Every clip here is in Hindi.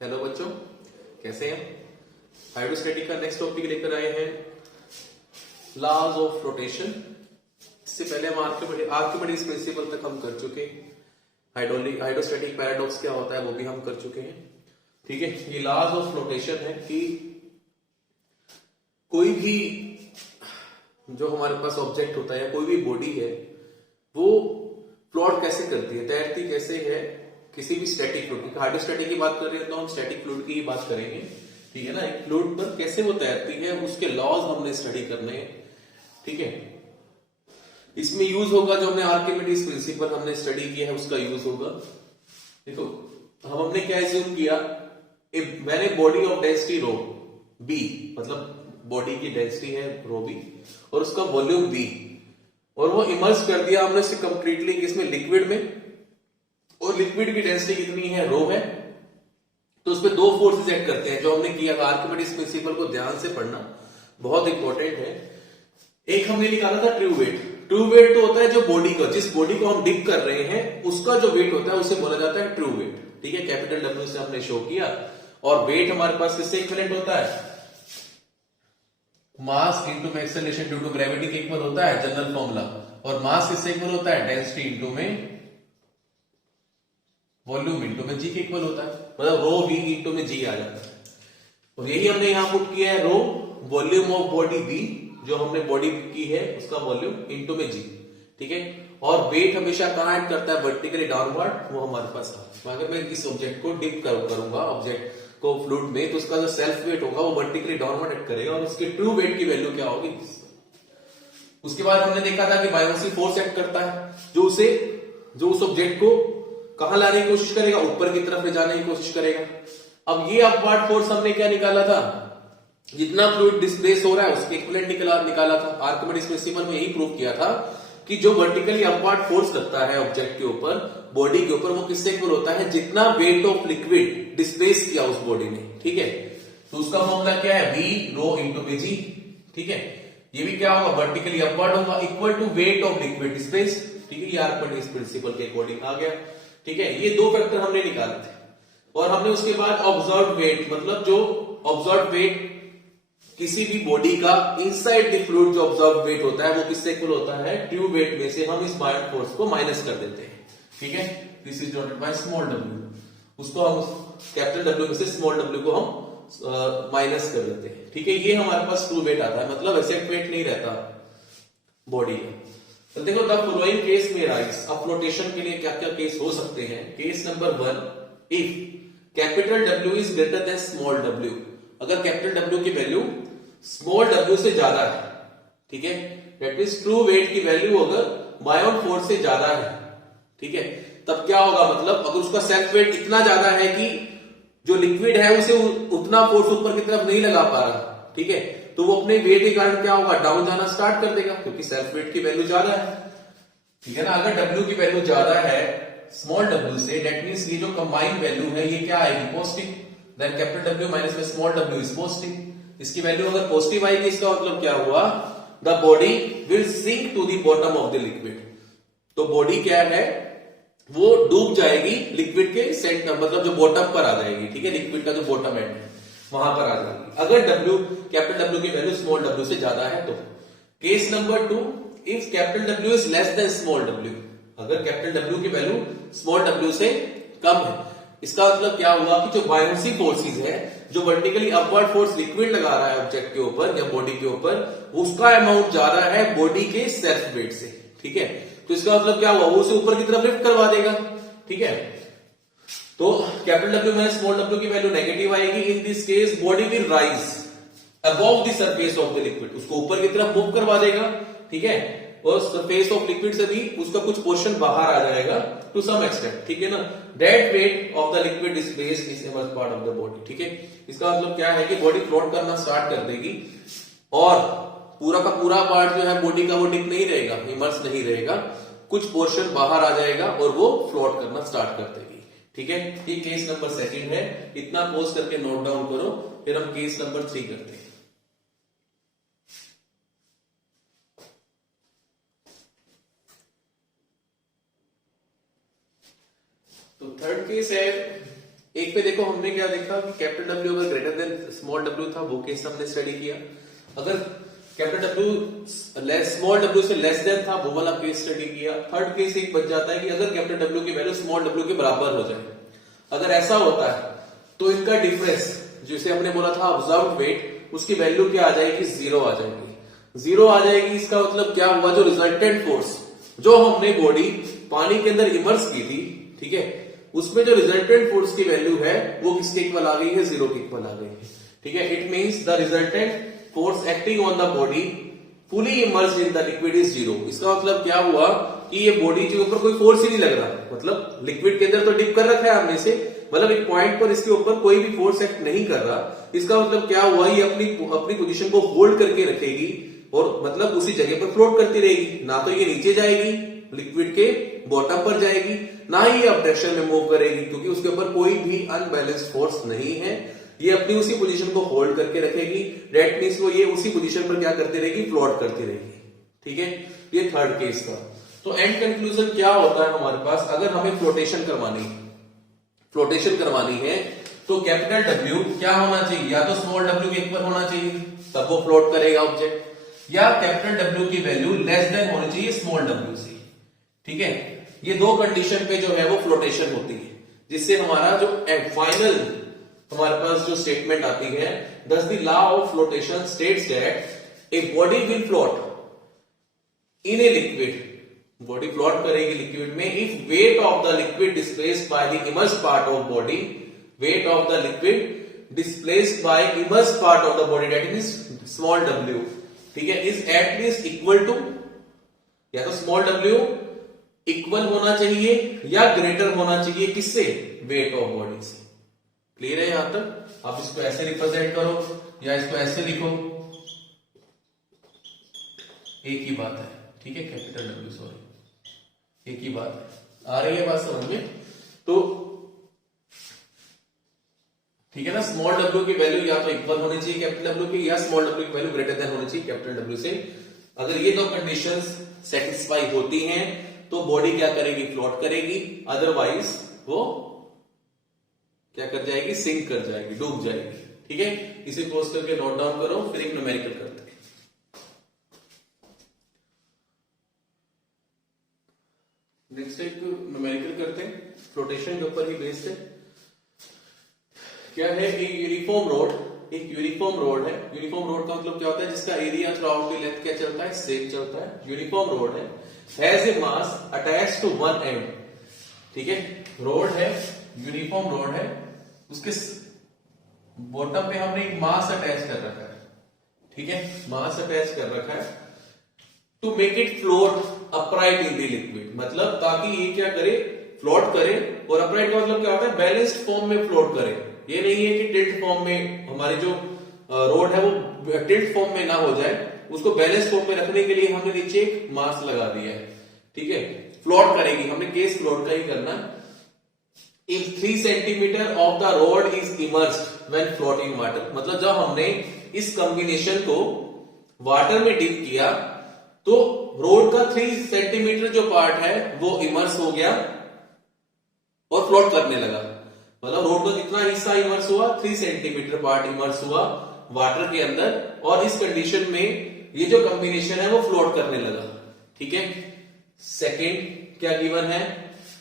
हेलो बच्चों, कैसे हैं? हाइड्रोस्टैटिक का नेक्स्ट टॉपिक लेकर आए हैं लॉज ऑफ फ्लोटेशन। इससे पहले हम आर्किमिडीज प्रिंसिपल तक हम कर चुके हैं। हाइड्रोस्टैटिक पैराडॉक्स क्या होता है वो भी हम कर चुके हैं। ठीक है, ये लॉज ऑफ फ्लोटेशन है कि कोई भी जो हमारे पास ऑब्जेक्ट होता है या कोई भी बॉडी है वो फ्लोट कैसे करती है, तैरती कैसे है किसी भी स्टैटिक फ्लूइड। हाइड्रोस्टैटिक की बात कर रहे हैं तो हम स्टैटिक फ्लूइड की ही बात करेंगे। ठीक है ना, एक फ्लूइड पर कैसे वो तैरती है उसके लॉज हमने स्टडी करने हैं। ठीक है, इसमें यूज होगा जो हमने आर्किमिडीज प्रिंसिपल हमने स्टडी किया है उसका यूज होगा। देखो, हमने क्या एज्यूम किया, मैंने body of density rho B, मतलब बॉडी की डेंसिटी है रो बी और उसका वॉल्यूम बी, और वो इमर्ज कर दिया हमने इसे कंप्लीटली किसमें, लिक्विड में। और लिक्विड की डेंसिटी कितनी है, रो है। तो उस पर दो फोर्सेस एक्ट करते हैं जो हमने किया। आर्किमिडीज प्रिंसिपल को ध्यान से पढ़ना, बहुत इंपॉर्टेंट है। एक हमने निकाला था ट्रू वेट। ट्रू वेट तो होता है जो बॉडी का, जिस बॉडी को हम डिप कर रहे हैं उसका जो वेट होता है उसे बोला जाता है ट्रू वेट। ठीक है, कैपिटल डब्ल्यू से हमने शो किया। और वेट हमारे पास किससे इक्विवेलेंट होता है, mass into acceleration due to gravity के इक्वल होता है, जनरल फॉर्मूला। और मास किससे इक्वल होता है, डेंसिटी इंटू में वॉल्यूम इंटू में जी के इक्वल होता है, मतलब रो वी इंटू में जी आ जाता है। और यही हमने यहां पुट किया है, rho volume of body we, जो हमने बॉडी की है उसका वॉल्यूम इंटू में जी। ठीक है, और वेट हमेशा कहां एक्ट करता है, वर्टिकली डाउनवर्ड, वो हमारे पास है। अगर मैं इस ऑब्जेक्ट को डिप करूंगा ऑब्जेक्ट को फ्लूइड में, तो उसका जो सेल्फ वेट होगा वो वर्टिकली डाउनवर्ड एक्ट करेगा और उसके ट्रू वेट की वैल्यू क्या होगी। उसके बाद हमने देखा था कि बायोसी फोर्स एक्ट करता है जो उस ऑब्जेक्ट को कहां लाने की कोशिश करेगा, ऊपर की तरफ ले जाने की कोशिश करेगा। अब ये अपवार्ड फोर्स हमने क्या निकाला था, जितना फ्लूइड डिस्प्लेस हो रहा है उसके इक्विवेलेंट निकाला था। आर्किमिडीज प्रिंसिपल में यही प्रूव किया था कि जो वर्टिकली अपवार्ड फोर्स लगता है ऑब्जेक्ट के ऊपर, बॉडी के ऊपर, वो किससे इक्वल होता है, जितना वेट ऑफ लिक्विड डिस्प्लेस किया उस बॉडी ने। ठीक है, तो उसका फॉर्मूला क्या है, V rho into B G. ठीक है, ये भी क्या होगा, वर्टिकली अपवर्ड होगा, equal to weight of liquid displace. ठीक है, ये आर्किमिडीज प्रिंसिपल के अकॉर्डिंग आ गया। ठीक है, ये दो फैक्टर हमने निकाले थे। और हमने उसके बाद ऑब्जर्व वेट, मतलब जो ऑब्जर्व वेट किसी भी बॉडी का इनसाइड द फ्लूइड जो ऑब्जर्व वेट होता है वो किससे इक्वल होता है, ट्रू वेट में से हम इस बायोट फोर्स को माइनस कर देते हैं। ठीक है, this is denoted by small W. उसको हम कैपिटल डब्ल्यू में से स्मॉल डब्ल्यू को हम माइनस कर देते हैं। ठीक है, ये हमारे पास ट्रू वेट आता है, मतलब एग्जैक्ट वेट नहीं रहता बॉडी का। तो देखो, द फॉलोइंग केस में राइज, अब फ्लोटेशन के लिए क्या क्या केस हो सकते हैं। Case number 1, if capital W is greater than small W, अगर कैपिटल डब्ल्यू की वैल्यू स्मॉल डब्ल्यू से ज्यादा है। ठीक है, दैट मींस ट्रू वेट की वैल्यू अगर बायोट फोर्स से ज्यादा है, ठीक है, तब क्या होगा, मतलब अगर उसका सेल्फ वेट इतना ज्यादा है कि जो लिक्विड है उसे उतना फोर्स ऊपर की तरफ नहीं लगा पा रहा, ठीक है, तो वो अपने वेट के कारण क्या होगा, डाउन जाना स्टार्ट कर देगा, क्योंकि सेल्फ वेट की वैल्यू ज्यादा है। ठीक है ना, अगर डब्ल्यू की वैल्यू ज्यादा है स्मॉल डब्ल्यू से, दैट मींस ये जो कंबाइंड वैल्यू है ये क्या आएगी, positive. Then capital W minus में स्मॉल डब्ल्यू इज पॉजिटिव। इसकी वैल्यू अगर पॉजिटिव आएगी, इसका मतलब क्या हुआ, the body will sink to the bottom of the liquid. तो बॉडी क्या है, वो डूब जाएगी लिक्विड के सेंटर, मतलब जो बॉटम पर आ जाएगी। ठीक है, लिक्विड का जो बॉटम एंड है वहां पर आ जाएगी, अगर डब्ल्यू कैपिटल डब्ल्यू की वैल्यू स्मॉल डब्ल्यू से ज्यादा है तो। Case number 2, if capital W is less than small W, अगर कैपिटल डब्ल्यू की वैल्यू स्मॉल डब्ल्यू से कम है, इसका मतलब क्या हुआ कि जो बायोसी फोर्सेस है, जो वर्टिकली अपवर्ड फोर्स लिक्विड लगा रहा है ऑब्जेक्ट के ऊपर या बॉडी के ऊपर, उसका अमाउंट ज्यादा है बॉडी के सेल्फ वेट से। ठीक है, तो इसका मतलब क्या हुआ, वो उसे ऊपर की तरफ लिफ्ट करवा देगा। ठीक है, तो capital W minus small W की वैल्यू नेगेटिव आएगी। In this case body will rise above the surface of the liquid, उसको ऊपर की तरफ मूव करवा देगा। ठीक है, और सरफेस ऑफ लिक्विड से भी उसका कुछ पोर्शन बाहर आ जाएगा टू सम एक्सटेंट। ठीक है ना, dead weight of the liquid displaced is emerge part of the body. ठीक है, इसका मतलब क्या है कि बॉडी फ्लोट करना स्टार्ट कर देगी और पूरा का पूरा पार्ट जो है बॉडी का वो डिप नहीं रहेगा, इमर्स नहीं रहेगा, कुछ पोर्शन बाहर आ जाएगा और वो फ्लोट करना स्टार्ट कर देगी। ठीक है, ये केस नंबर 2 है। इतना पोज करके नोट डाउन करो, फिर हम केस नंबर 3 करते हैं। तो थर्ड केस है, एक पे देखो हमने क्या देखा कि कैपिटल डब्ल्यू अगर ग्रेटर देन स्मॉल डब्ल्यू था, वो केस हमने स्टडी किया। अगर कैपिटल डब्ल्यू स्मॉल डब्ल्यू से लेस देन था, वो वाला केस स्टडी किया। थर्ड केस एक बच जाता है कि अगर कैपिटल डब्ल्यू की वैल्यू स्मॉल डब्ल्यू के बराबर हो जाए, अगर ऐसा होता है तो इनका डिफरेंस जिसे हमने बोला था ऑब्जर्व्ड वेट, उसकी वैल्यू क्या आ जाएगी, 0 आ जाएगी। 0 आ जाएगी, इसका मतलब क्या हुआ, जो रिजल्टेंट फोर्स जो हमने बॉडी पानी के अंदर इमर्स की थी, ठीक है, उसमें जो रिजल्टेंट फोर्स की वैल्यू है वो किसके इक्वल आ गई है, 0 के इक्वल आ गई है। ठीक है, it means the resultant force acting on the body fully immersed in the liquid is 0। इसका मतलब क्या हुआ कि ये बॉडी के ऊपर कोई फोर्स ही नहीं लग रहा, मतलब लिक्विड के अंदर तो डिप कर रखा है हमने से, मतलब एक पॉइंट पर इसके ऊपर कोई भी फोर्स एक्ट नहीं कर रहा। इसका मतलब क्या हुआ, ये अपनी पोजीशन को होल्ड करके रखेगी और मतलब उसी जगह पर फ्लोट करती रहेगी। ना तो ये नीचे जाएगी, लिक्विड के बॉटम पर जाएगी, ना ही ये डायरेक्शन में मूव करेगी, क्योंकि उसके ऊपर कोई भी अनबैलेंस्ड फोर्स नहीं है। ये अपनी उसी पोजीशन को होल्ड करके रखेगी। दैट मींस वो ये उसी पोजीशन पर क्या करती रहेगी, फ्लोट करती रहेगी। ठीक है, ये थर्ड केस का। तो एंड कंक्लूजन क्या होता है हमारे पास, अगर हमें फ्लोटेशन करवानी है तो कैपिटल डब्ल्यू क्या होना चाहिए, या तो स्मॉल डब्ल्यू के इक्वल होना चाहिए, तब वो फ्लोट करेगा ऑब्जेक्ट, या कैपिटल डब्ल्यू की वैल्यू लेस देन होनी चाहिए स्मॉल डब्ल्यू से। ठीक है, ये दो कंडीशन पे जो है वो फ्लोटेशन होती है, जिससे हमारा जो फाइनल हमारे पास जो स्टेटमेंट आती है, thus the law of flotation states that a body will float in a liquid, body float करेगी लिक्विड में, if weight of the liquid displaced by the immersed part of body, weight of the liquid displaced by immersed part of the body, that is small W, ठीक है, is at least equal to, या तो स्मॉल डब्ल्यू इक्वल होना चाहिए या ग्रेटर होना चाहिए किससे, वेट ऑफ बॉडी से। क्लियर है यहां तक? आप इसको ऐसे रिप्रेजेंट करो या इसको ऐसे लिखो, एक ही बात है। ठीक है, कैपिटल डब्ल्यू, सॉरी, एक ही बात है। आ रही है बात समझ में? तो ठीक है ना, स्मॉल डब्ल्यू की वैल्यू या तो इक्वल होनी चाहिए कैपिटल डब्ल्यू की, या स्मॉल डब्ल्यू की वैल्यू ग्रेटर देन होनी चाहिए कैपिटल डब्ल्यू से। अगर ये दो कंडीशंस सेटिस्फाई होती हैं तो बॉडी क्या करेगी, फ्लोट करेगी, अदरवाइज वो क्या कर जाएगी, सिंक कर जाएगी, डूब जाएगी। ठीक है, इसे क्लोज करके नोट डाउन करो, फिर एक न्यूमेरिकल करते हैं। नेक्स्ट एक न्यूमेरिकल करते हैं, फ्लोटेशन के ऊपर ही बेस्ड है। क्या है, एक यूनिफॉर्म रोड है। यूनिफॉर्म रोड का मतलब क्या होता है, जिसका area throughout the length क्या चलता है, सेम चलता है। यूनिफॉर्म रोड है, has a mass attached to one end. ठीक है, रोड है, यूनिफॉर्म रोड है, उसके बॉटम पे हमने एक मास अटैच कर रखा है। ठीक है, मास अटैच कर रखा है to make it float upright in the liquid, मतलब ताकि ये क्या करे, फ्लोट करे। और अपराइट का मतलब क्या होता है, बैलेंस्ड फॉर्म में फ्लोट करे। ये नहीं है कि टिल्ट फॉर्म में, हमारी जो रोड है वो टिल्ट फॉर्म में ना हो जाए, उसको बैलेंस फॉर्म में रखने के लिए हमने नीचे एक मास लगा दिया है। ठीक है, फ्लोट करेगी, हमने केस फ्लोट का ही करना। If 3 centimetre of the road is immersed when floating water, मतलब जब हमने इस कॉम्बिनेशन को वाटर में डिप किया तो रोड का 3 सेंटीमीटर जो पार्ट है वो इमर्स हो गया और फ्लोट करने लगा। मतलब रोड का कितना हिस्सा इमर्स हुआ, 3 सेंटीमीटर पार्ट इमर्स हुआ वाटर के अंदर, और इस कंडीशन में ये जो कॉम्बिनेशन है वो फ्लोट करने लगा। ठीक है, सेकेंड क्या गिवन है,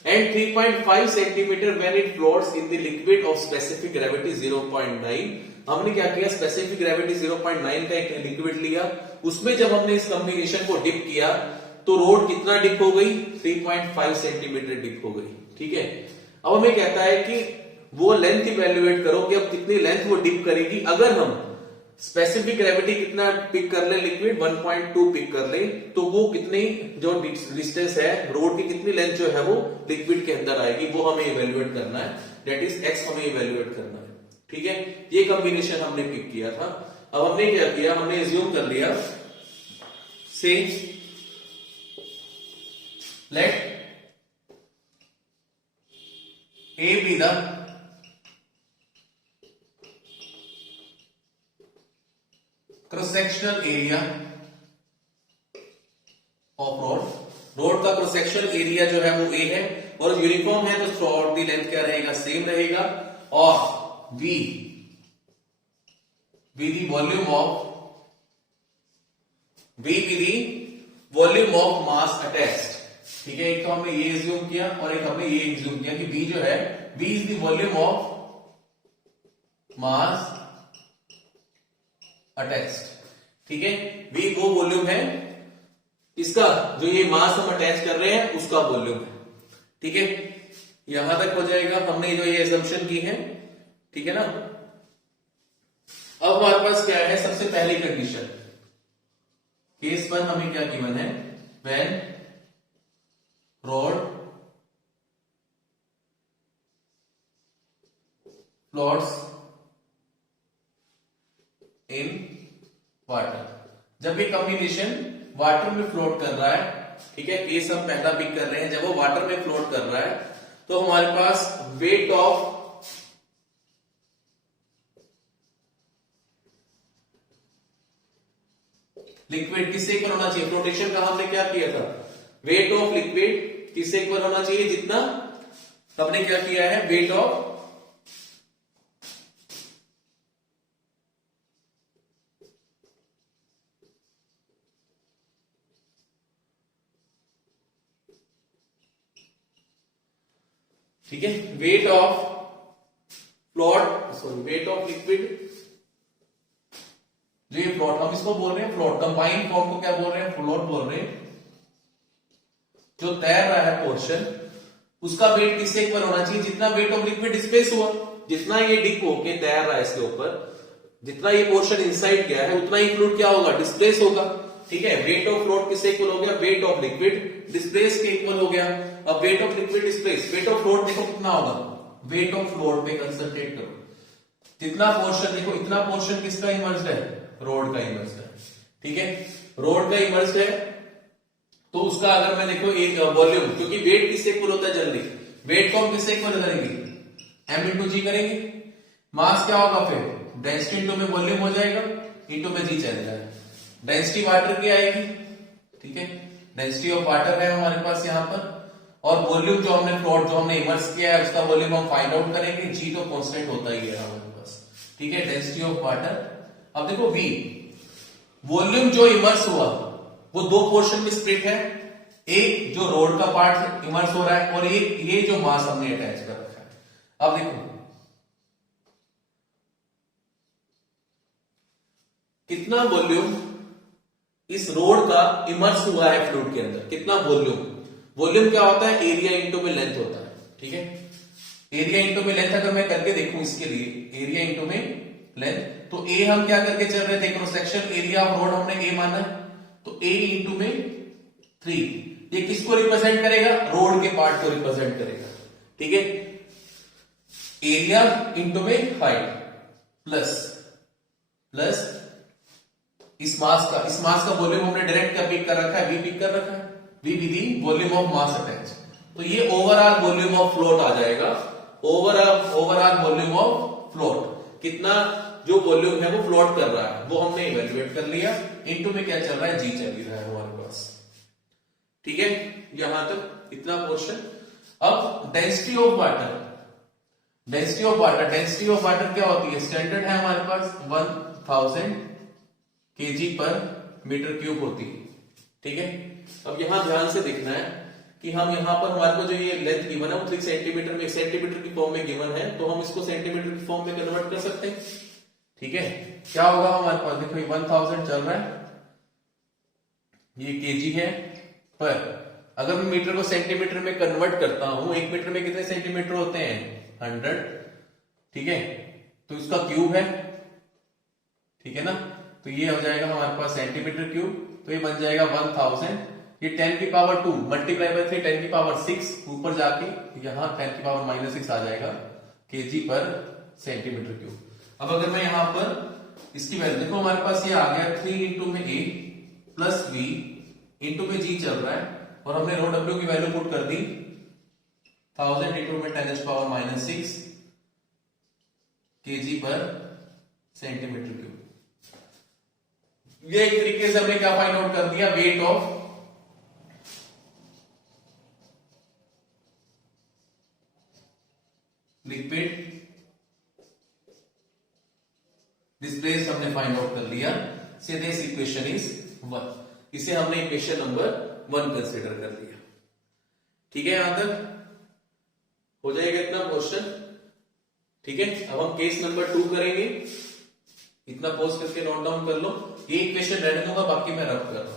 and 3.5 centimetre when it floats in the liquid of specific gravity 0.9। हमने क्या किया, स्पेसिफिक ग्रेविटी 0.9 का एक लिक्विड लिया, उसमें जब हमने इस कॉम्बिनेशन को डिप किया तो रोड कितना डिप हो गई, 3.5 सेंटीमीटर डिप हो गई। ठीक है, अब हमें कहता है कि वो लेंथ इवेल्युएट करो कि अब कितनी लेंथ वो डिप करेगी। अगर हम स्पेसिफिक ग्रेविटी कितना पिक कर ले, लिक्विड 1.2 पिक कर ले, तो वो कितनी जो डिस्टेंस है रोड की, कितनी लेंथ जो है वो लिक्विड के अंदर आएगी, वो हमें इवेल्युएट करना है। दैट इज एक्स हमें इवेल्युएट करना है। ठीक है, ये कॉम्बिनेशन हमने पिक किया था। अब हमने क्या किया, हमने एज्यूम कर लिया, say let A be the cross sectional area of rod का क्रॉस सेक्शनल एरिया जो है वो ए है, और यूनिफॉर्म है तो थ्रू आउट द लेंथ क्या रहेगा, सेम रहेगा। और V be the volume of mass attached। ठीक है, एक तो हमने ये एज्यूम किया और एक हमने ये एज्यूम किया कि V जो है V is the volume of mass attached। ठीक है, V वो वॉल्यूम है इसका जो ये मास हम अटैच कर रहे हैं उसका वॉल्यूम है। ठीक है, यहां तक हो जाएगा हमने जो ये assumption की है। ठीक है ना, अब हमारे पास क्या है, सबसे पहली कंडीशन केस 1 हमें क्या गिवन है, when rod floats in water. जब ये कॉम्बिनेशन वाटर में फ्लोट कर रहा है, ठीक है, केस हम पहला पिक कर रहे हैं, जब वो वाटर में फ्लोट कर रहा है तो हमारे पास वेट ऑफ लिक्विड किससे इक्वल होना चाहिए, फ्लोटेशन का हमने क्या किया था, वेट ऑफ लिक्विड किससे इक्वल होना चाहिए, जितना हमने क्या किया है, वेट ऑफ ठीक है, weight of float sorry wait of liquid जो ये फ्लोट हम इसको बोल रहे हैं फ्लोट, कंबाइंड फ्लोट को क्या बोल रहे हैं, फ्लोट बोल रहे हैं। जो तैर रहा है पोर्शन उसका वेट किससे इक्वल होना चाहिए, जितना वेट ऑफ लिक्विड डिस्प्लेस हुआ, जितना ये डिप होके तैर रहा है इसके ऊपर, जितना ये पोर्शन इनसाइड गया है उतना ही फ्लूइड क्या होगा, डिस्प्लेस होगा। ठीक है, वेट ऑफ फ्लोट किससे इक्वल हो गया, वेट ऑफ लिक्विड डिस्प्लेस के इक्वल हो गया। अब wait of liquid displace, weight of float देखो कितना होगा, वेट ऑफ फ्लोट पे कंसंट्रेट करो, जितना पोर्शन देखो इतना पोर्शन किसका इमर्स्ड है, रोड का इमर्स्ड है। ठीक है, रोड का इमर्स्ड है तो उसका अगर मैं देखो एक वॉल्यूम, क्योंकि वेट किससे इक्वल होता है जल्दी, वेट को हम किससे इक्वल करेंगे, m इंटू जी करेंगे, मास क्या होगा फिर डेंसिटी इंटू में वॉल्यूम हो जाएगा, इंटू में जी चल जाएगा, डेंसिटी वाटर की आएगी। ठीक है, डेंसिटी ऑफ वाटर है हमारे पास यहाँ पर, और वॉल्यूम जो हमने फ्लोट जो हमने इमर्स किया है उसका वॉल्यूम हम फाइंड आउट करेंगे, जी तो कांस्टेंट होता ही है हमारे पास। ठीक है, डेंसिटी ऑफ वाटर। अब देखो V वॉल्यूम जो इमर्स हुआ वो दो पोर्शन में स्प्लिट है, एक जो रोड का पार्ट इमर्स हो रहा है और एक ये जो मास हमने अटैच कर रखा है। अब देखो कितना वॉल्यूम इस रोड का इमर्स हुआ है फ्लूइड के अंदर, कितना वॉल्यूम, वॉल्यूम क्या होता है, एरिया इंटू में लेंथ होता है। ठीक है, एरिया इंटू में लेंथ अगर मैं करके देखूं इसके लिए एरिया इंटू में लेंथ, तो ए हम क्या करके चल रहे थे, cross section area of road हमने ए माना है, तो ए इंटू में 3, ये किसको रिप्रेजेंट करेगा, रोड के पार्ट को रिप्रेजेंट करेगा। ठीक है, एरिया इंटू में हाइट प्लस प्लस इस मास का वॉल्यूम हमने डायरेक्ट क्या पिक कर रखा है, वी पिक कर रखा है, we with the volume of mass attach, तो ये ओवरऑल वॉल्यूम ऑफ फ्लोट आ जाएगा, ओवरऑल वॉल्यूम ऑफ फ्लोट, कितना जो वॉल्यूम है वो फ्लोट कर रहा है वो हमने इवेल्युएट कर लिया, इनटू में क्या चल रहा है, जी चल ही रहा है हमारे पास। ठीक है, यहां तक इतना पोर्शन। अब density of water, density of water क्या होती है, स्टैंडर्ड है हमारे पास 1000 kg पर मीटर क्यूब होती है। ठीक है, अब यहां ध्यान से देखना है कि हम यहां पर हमारे को जो ये लेंथ गिवन है वो 3 सेंटीमीटर में, 1 सेंटीमीटर की फॉर्म में गिवन है, तो हम इसको सेंटीमीटर की फॉर्म में कन्वर्ट कर सकते हैं। ठीक है, क्या होगा हमारे पास, देखो 1000 चल रहा है, ये केजी है पर, अगर मैं मीटर को सेंटीमीटर में कन्वर्ट करता हूं, 1 मीटर में कितने सेंटीमीटर होते हैं, 100। ठीक है, तो इसका क्यूब है, ठीक है ना, तो ये हो जाएगा हमारे पास सेंटीमीटर क्यूब, तो ये बन जाएगा 1000, ये 10 की पावर 2 मल्टीप्लाई बाय 3 10 की पावर 6, ऊपर जाके यहां 10 की पावर -6 आ जाएगा केजी पर सेंटीमीटर क्यूब। अब अगर मैं यहां पर इसकी वैल्यू देखो, हमारे पास ये आ गया 3 इंटू में ए प्लस बी इंटू में जी चल रहा है, और हमने रो डब्ल्यू की वैल्यू पुट कर दी 1000 इंटू में 10⁻⁻6 केजी पर सेंटीमीटर क्यूब। ये एक तरीके से हमने क्या फाइंड आउट कर दिया, वेट ऑफ लिक्विड डिस्प्लेस्ड हमने फाइंड आउट कर लिया। सो दिस इक्वेशन इज 1, इसे हमने इक्वेशन नंबर 1 कंसीडर कर लिया। ठीक है, यहां तक हो जाएगा इतना क्वेश्चन। ठीक है, अब हम केस नंबर 2 करेंगे। इतना पॉज करके नोट डाउन कर लो। ये इक्वेशन रहने दूंगा, बाकी मैं रब कर रहा हूं।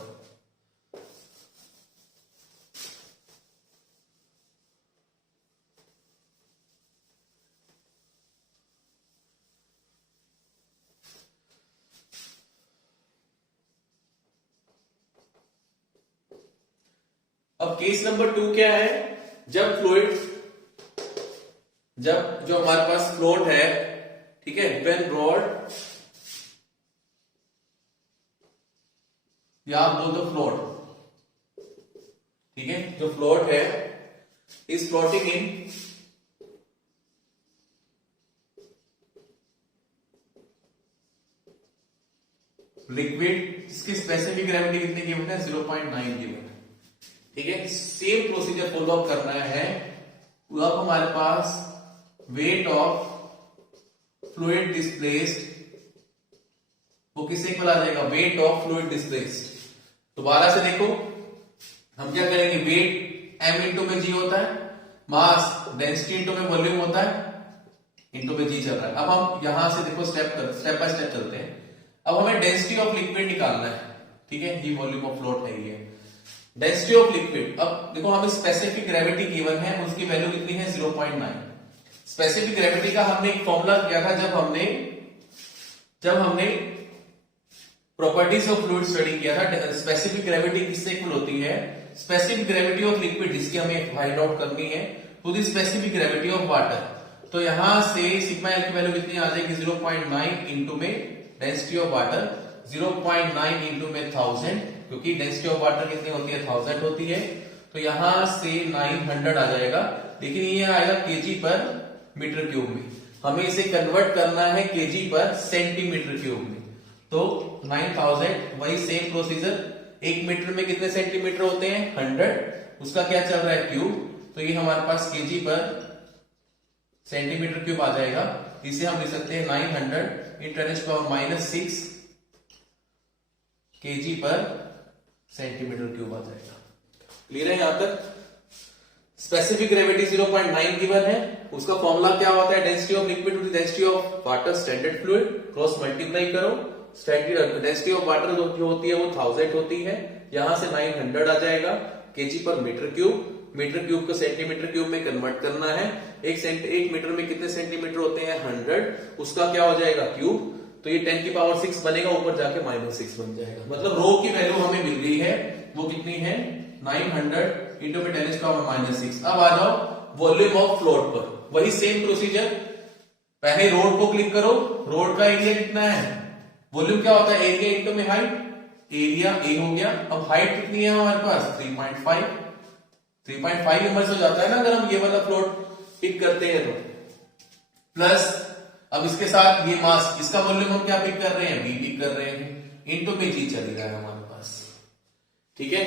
अब केस नंबर 2 क्या है? जब जो हमारे पास फ्लोट है, ठीक है, व्हेन रॉड, या आप बोल दो फ्लोट, ठीक है, जो फ्लोट है इज फ्लोटिंग इन लिक्विड, इसकी स्पेसिफिक ग्रेविटी कितनी गिवन है? 0.9 गिवन है। ठीक है, सेम प्रोसीजर फॉलो अप करना है। अब हमारे पास वेट ऑफ फ्लूइड डिस्प्लेस्ड वो किससे इक्वल आ जाएगा? Weight of fluid displaced. दोबारा से देखो, हम क्या करेंगे? वेट m इंटू में g होता है, मास डेंसिटी इंटू में वॉल्यूम होता है, इंटू में g चल रहा है। अब हम यहां से देखो स्टेप बाय स्टेप चलते हैं। अब हमें डेंसिटी ऑफ लिक्विड निकालना है। ठीक है, ये वॉल्यूम ऑफ फ्लोट है, ये डेंसिटी ऑफ लिक्विड। अब देखो, हमें स्पेसिफिक ग्रेविटी गिवन है, उसकी वैल्यू कितनी है? 0.9। स्पेसिफिक ग्रेविटी का हमने एक फॉर्मूला किया था जब हमने प्रॉपर्टीज ऑफ फ्लूइड स्टडी किया था। स्पेसिफिक ग्रेविटी किससे इक्वल होती है? स्पेसिफिक ग्रेविटी ऑफ लिक्विड, जिसकी हमें फाइंड आउट करनी है, to the specific gravity of water. तो यहां से सिग्मा एल की वैल्यू कितनी आ जाएगी? 0.9 इंटू में डेंसिटी ऑफ वाटर, 0.9 इंटू में 1000, क्योंकि डेंसिटी ऑफ वाटर कितनी होती है? 1000 होती है। तो यहां से 900 आ जाएगा, लेकिन ये आएगा केजी पर मीटर क्यूब में। हमें इसे कन्वर्ट करना है केजी पर सेंटीमीटर क्यूब में। तो 9000, वही सेम प्रोसीजर। 1 मीटर में कितने सेंटीमीटर होते हैं? 100। उसका क्या चल रहा है? क्यूब। तो ये हमारे पास केजी पर सेंटीमीटर क्यूब आ जाएगा। इसे हम लिख सकते हैं 900 × 10⁻⁻6 केजी पर सेंटीमीटर क्यूब आ जाएगा। क्लियर है यहां तक? स्पेसिफिक ग्रेविटी 0.9 गिवन है। उसका फॉर्मूला क्या होता है? Density of liquid to the density of water standard fluid, cross multiply करो। स्टैंडर्ड डेंसिटी ऑफ वाटर जो होती है वो 1000 होती है। यहां से 900 आ जाएगा केजी पर मीटर क्यूब। मीटर क्यूब को सेंटीमीटर क्यूब में कन्वर्ट करना है। 1 मीटर में कितने सेंटीमीटर होते हैं? 100। उसका क्या हो जाएगा? क्यूब। तो ये 10⁻6 बनेगा, ऊपर जाके -6 बन जाएगा। मतलब रो की वैल्यू हमें मिल रही है, वो कितनी है? 900 इंटू में 10⁻6। अब आ जाओ वॉल्यूम ऑफ फ्लोट पर। वही सेम प्रोसीजर, पहले रोड को क्लिक करो। रोड का एरिया कितना है? वॉल्यूम क्या होता है? एरिया इंटू में हाइट। एरिया ए हो गया। अब हाइट कितनी है हमारे पास? 3.5 नंबर से हो जाता है ना, अगर हम ये वाला फ्लोट पिक करते हैं तो। प्लस अब इसके साथ ये मास, इसका वॉल्यूम हम क्या पिक कर रहे हैं? बी पिक कर रहे हैं, इंटू में जी चल रहा है हमारे पास। ठीक है,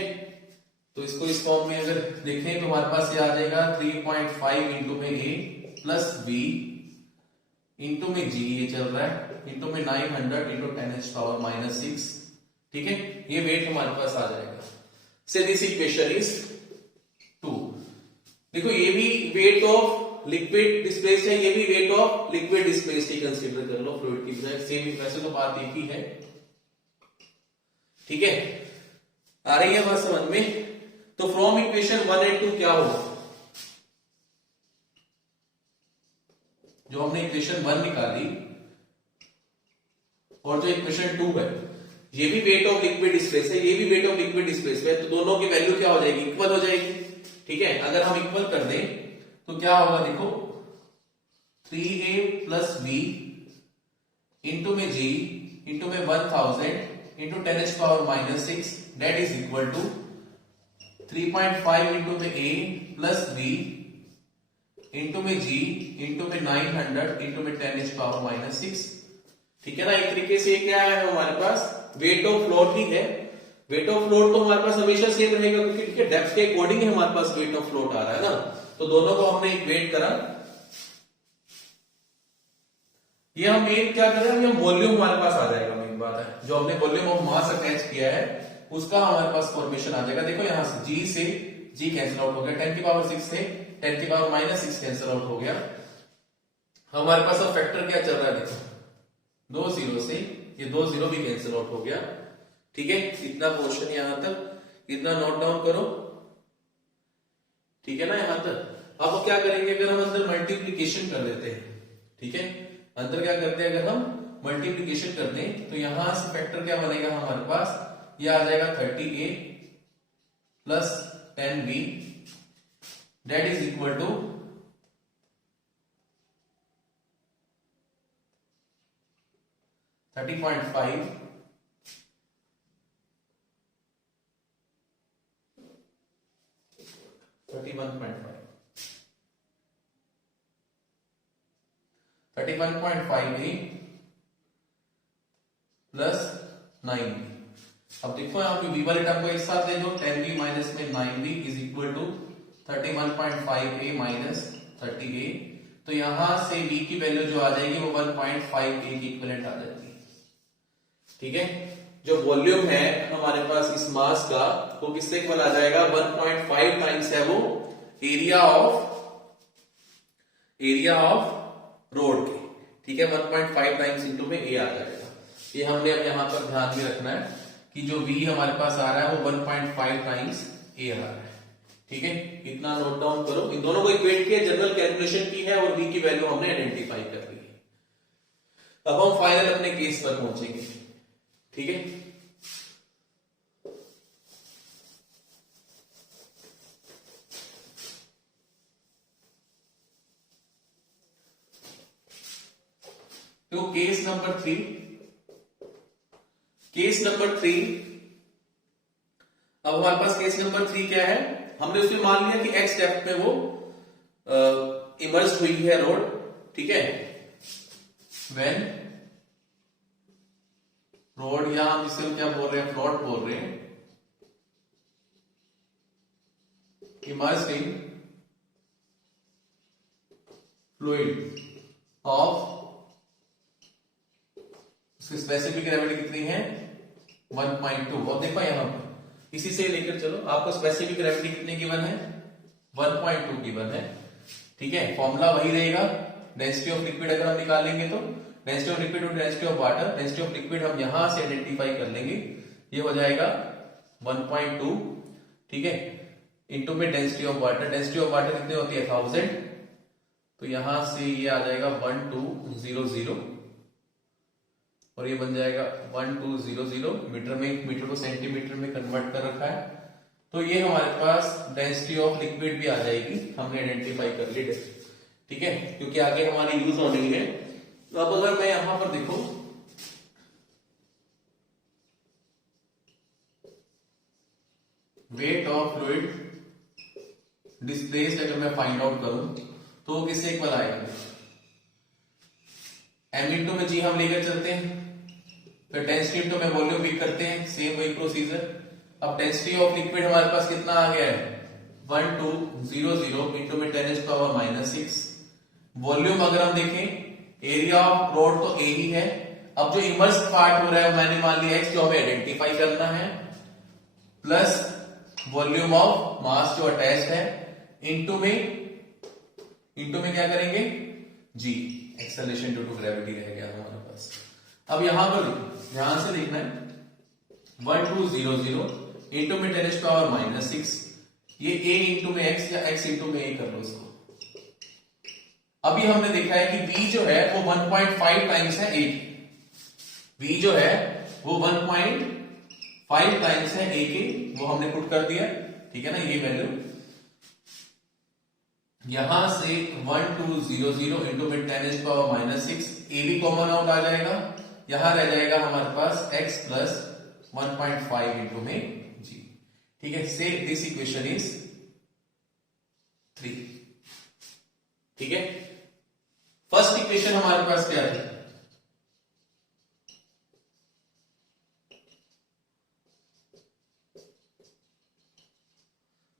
तो इसको इस फॉर्म में अगर देखें तो हमारे पास ये आ जाएगा 3.5 इंटू में ए प्लस बी इंटू में जी, ये चल रहा है, इंटू में 900 इंटू 10⁻6। ठीक है, ये वेट हमारे पास आ जाएगा। से दिस इक्वेशन इज 2। देखो, ये भी वेट ऑफ लिक्विड डिस्प्लेस्ड है, ये भी wait of liquid displaced he consider कर लो फ्लूइड की बजाय। सेम, वैसे तो बात एक ही है। ठीक है, आ रही है बात समझ में? तो फ्रॉम इक्वेशन 1 एंड 2 क्या होगा? जो हमने इक्वेशन 1 निकाली और जो इक्वेशन 2 है, ये भी वेट ऑफ लिक्विड डिस्प्लेस है, ये भी वेट ऑफ लिक्विड डिस्प्लेस है। तो दोनों की वैल्यू क्या हो जाएगी? इक्वल हो जाएगी। ठीक है, अगर हम इक्वल कर दें तो क्या होगा? देखो, 3a प्लस बी इंटू में जी इंटू में 1000 into 10⁻6 that is equal to 3.5 into में a प्लस b इंटू में g इंटू में 900 इंटू में 10⁻6। ठीक है ना? एक तरीके से क्या है हमारे पास? वेट ऑफ फ्लोट ही है। वेट ऑफ फ्लोट तो हमारे पास हमेशा सेम रहेगा, क्योंकि डेप्थ के अकॉर्डिंग ही हमारे पास वेट ऑफ फ्लोट आ रहा है ना। तो दोनों को हमने एक वेट करा, ये हम मेन क्या कर रहे हैं, हम वॉल्यूम हमारे पास आ जाएगा, मेन बात है जो हमने वॉल्यूम ऑफ मास अटैच किया है उसका हमारे पास फॉर्मेशन आ जाएगा। देखो यहां से G से G कैंसिल आउट हो गया, 10⁻6 से 10⁻⁻6 कैंसिल आउट हो गया। हमारे पास अब फैक्टर क्या चल रहा है, देखो 2 0 से ये 2 0 भी कैंसिल आउट हो गया। ठीक है, इतना पोर्शन यहां तक, इतना नोट डाउन करो, ठीक है ना यहां तक। अब क्या करेंगे, अगर हम अंदर मल्टीप्लीकेशन कर देते हैं, ठीक है, अंदर क्या करते हैं, अगर हम मल्टीप्लीकेशन कर दें तो यहां से फैक्टर क्या बनेगा हमारे पास, ये आ जाएगा 30A plus 10B that is equal to 30.5 31.5A plus 9B। अब देखो यहाँ पे b वाले टर्म को एक साथ ले लो, 10B माइनस में 9B is equal to 31.5A minus 30A। तो यहां से b की वैल्यू जो आ जाएगी वो 1.5A की इक्विवेलेंट आ जाएगी। ठीक है, जो वॉल्यूम है हमारे पास इस मास का वो किससे इक्वल आ जाएगा, 1.5 टाइम्स है वो एरिया ऑफ रोड के। ठीक है, 1.5 टाइम्स इंटू में a आ जाएगा। ये हमने अब यहां पर ध्यान में रखना है कि जो v हमारे पास आ रहा है वो 1.5 टाइम्स a आ रहा है। ठीक है, इतना नोट डाउन करो, इन दोनों को इक्वेट किया, जनरल कैलकुलेशन की है और v की वैल्यू हमने आइडेंटिफाई कर ली है। अब हम फाइनल अपने केस पर पहुंचेंगे। ठीक है, तो केस नंबर 3, अब हमारे पास केस नंबर 3 क्या है, हमने उसमें मान लिया कि x डेप्थ में वो इमर्ज हुई है रोड। ठीक है, व्हेन रोड, या हम इसे क्या बोल रहे हैं, फ्लोट बोल रहे हैं, इमर्ज इन फ्लूइड ऑफ, उसकी स्पेसिफिक ग्रेविटी कितनी है 1.2। और देखो यहां पर इसी से लेकर चलो, आपको स्पेसिफिक ग्रेविटी कितनी गिवन है 1.2 गिवन है। ठीक है, फॉर्मूला वही रहेगा, डेंसिटी ऑफ लिक्विड अगर हम निकालेंगे तो डेंसिटी ऑफ लिक्विड और density of water, density of liquid हम यहां से आइडेंटिफाई कर लेंगे, ये हो जाएगा 1.2। ठीक है, इनटू में density of water, density of water कितनी होती है 1000, तो यहां से ये आ जाएगा 1200 और ये बन जाएगा 1200 मीटर में, मीटर को सेंटीमीटर में कन्वर्ट कर रखा है। तो ये हमारे पास डेंसिटी ऑफ लिक्विड भी आ जाएगी, हमने आइडेंटिफाई कर ली। ठीक है, क्योंकि आगे हमारी यूज होनी है। तो अब अगर मैं यहां पर देखो, वेट ऑफ फ्लूइड डिस्प्लेस्ड अगर मैं फाइंड आउट करूं तो वो किससे इक्वल आएगा, m इंटू में g हम लेकर चलते हैं, फिर डेंसिटी इंटू में वॉल्यूम भी करते हैं, सेम वही प्रोसीजर। अब डेंसिटी ऑफ लिक्विड हमारे पास कितना आ गया है 1200 इंटू में 10⁻⁻6। वॉल्यूम अगर हम देखें, एरिया ऑफ रोड तो a ही है। अब जो इमर्स पार्ट हो रहा है मैंने मान लिया x, जो हमें आइडेंटिफाई करना है, प्लस वॉल्यूम ऑफ मास जो अटैच्ड है, इंटू में क्या करेंगे g, acceleration due to gravity रह गया हमारे पास। अब यहां पर ध्यान से देखना है, 1200 इंटू में 10⁻⁻6, ये a इंटू में x या x इंटू में a कर लो इसको। अभी हमने देखा है कि v जो है वो 1.5 टाइम्स है a की, v जो है वो 1.5 टाइम्स है a की, वो हमने पुट कर दिया। ठीक है ना, ये वैल्यू यहां से 1200 इंटू में 10⁻⁻6, a भी कॉमन आउट आ जाएगा, यहां रह जाएगा हमारे पास x प्लस 1.5 इंटू में g। ठीक है, से दिस इक्वेशन इज 3। ठीक है, फर्स्ट इक्वेशन हमारे पास क्या थी,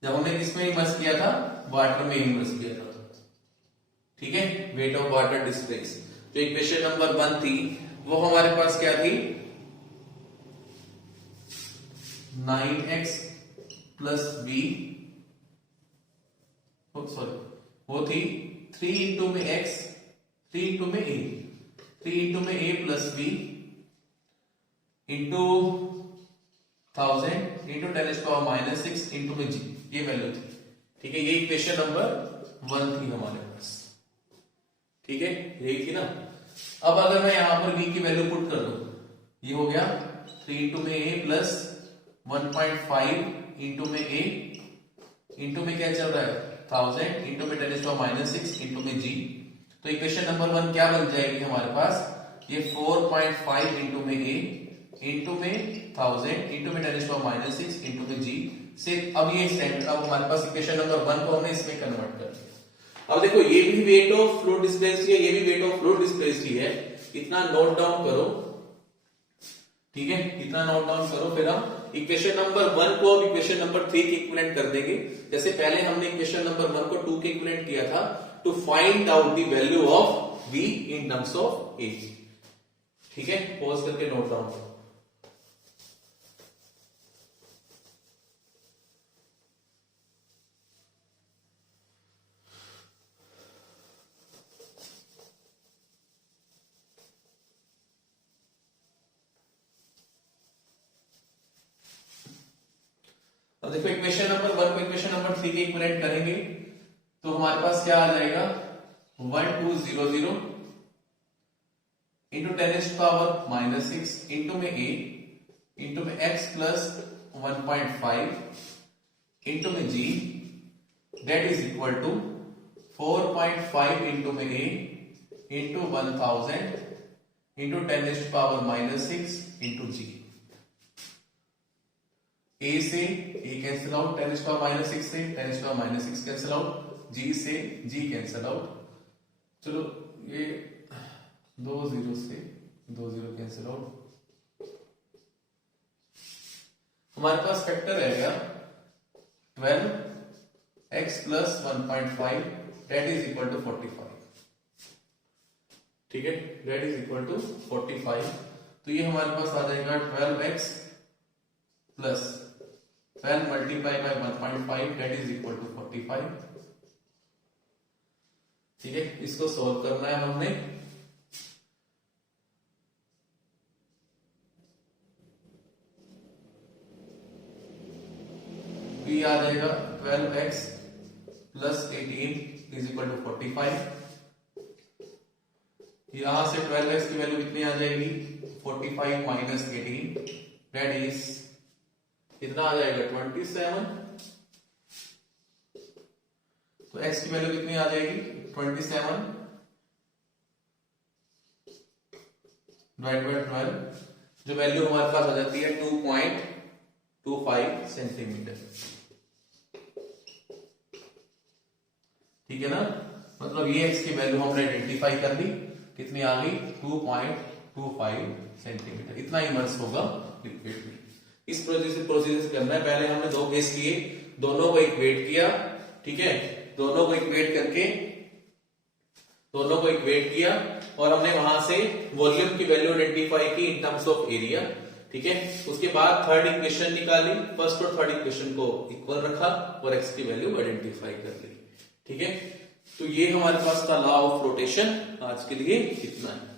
जब हमने किसमें इमर्स किया था, वाटर में इमर्स किया था। ठीक है, वेट ऑफ वाटर डिस्प्लेस। जो इक्वेशन नंबर 1 थी वो हमारे पास क्या थी, 9x प्लस बी, सॉरी वो थी 3 इंटू में x, 3 इंटू में a, 3 इंटू में a plus b into 1000 into 10⁻⁻6 into में g, ये वैल्यू थी। ठीक है, ये इक्वेशन नंबर 1 थी हमारे पास। ठीक है, यही थी ना। अब अगर मैं यहां पर v की वैल्यू पुट कर दूं, ये हो गया 3 इंटू में a प्लस 1.5 इंटू में a इंटू में क्या चल रहा है 1000 इंटू में 10⁻⁻6 इंटू में g। तो इक्वेशन नंबर 1 क्या बन जाएगी हमारे पास, ये 4.5 इंटू में a इंटू में 1000 इंटू में 10⁻⁻6 इंटू में g से। अब ये सेंटर, अब हमारे पास इक्वेशन नंबर 1 को हमने इसमें कन्वर्ट कर दिया। अब देखो ये भी वेट ऑफ फ्लूइड डिस्प्लेसिटी है, ये भी वेट ऑफ फ्लूइड डिस्प्लेसिटी है। इतना नोट डाउन करो, ठीक है, इतना नोट डाउन करो। फिर हम इक्वेशन नंबर 1 को अब इक्वेशन नंबर 3 के इक्विवेलेंट कर देंगे। जैसे पहले हमने इक्वेशन नंबर 1 को 2 के इक्विवेलेंट किया था, to find out the value of v in terms of a। ठीक है, पॉज करके नोट डाउन करो। अब देखो इक्वेशन नंबर 1 को इक्वेशन नंबर 3 के इक्विवेलेंट करेंगे तो हमारे पास क्या आ जाएगा, 1200 इंटू 10⁻⁻6 इंटू में a इंटू में x प्लस 1.5 इंटू में g, that is equal to 4.5 into में a into 1000 into 10⁻⁻6 into g। a से a कैंसिल आउट, 10⁻⁻6 से 10⁻⁻6 कैंसिल आउट, g से g कैंसिल आउट। चलो ये 2 0 से 2 0 कैंसिल आउट। हमारे पास फैक्टर रहेगा 12x plus 1.5 that is equal to 45। ठीक है, डेट इज इक्वल टू 45। तो ये हमारे पास आ जाएगा 12x plus 12 multiply by 1.5 that is equal to 45। ठीक है, इसको सॉल्व करना है हमने। ये आ जाएगा 12x plus 18 is equal to 45। यहां से 12x की वैल्यू कितनी आ जाएगी, 45 माइनस 18 डेट इज कितना आ जाएगा 27। तो x की वैल्यू कितनी आ जाएगी 27 डिवाइड बाय 12, जो वैल्यू हमारे पास आ जाती है 2.25 सेंटीमीटर। ठीक है ना, मतलब ये x की वैल्यू हमने आइडेंटिफाई कर ली, कितनी आ गई 2.25 सेंटीमीटर। इतना इमर्स होगा लिक्विड में। इस प्रोसीजर करना है। पहले हमने 2 केस किए, दोनों को इक्वेट किया। ठीक है, दोनों को इक्वेट करके दोनों को इक्वेट किया और हमने वहां से वॉल्यूम की वैल्यू आइडेंटिफाई की इन टर्म्स ऑफ एरिया। ठीक है, उसके बाद थर्ड इक्वेशन निकाली, फर्स्ट और थर्ड इक्वेशन को इक्वल रखा और x की वैल्यू आइडेंटिफाई कर ली। ठीक है, तो ये हमारे पास था लॉ ऑफ रोटेशन। आज के लिए इतना है।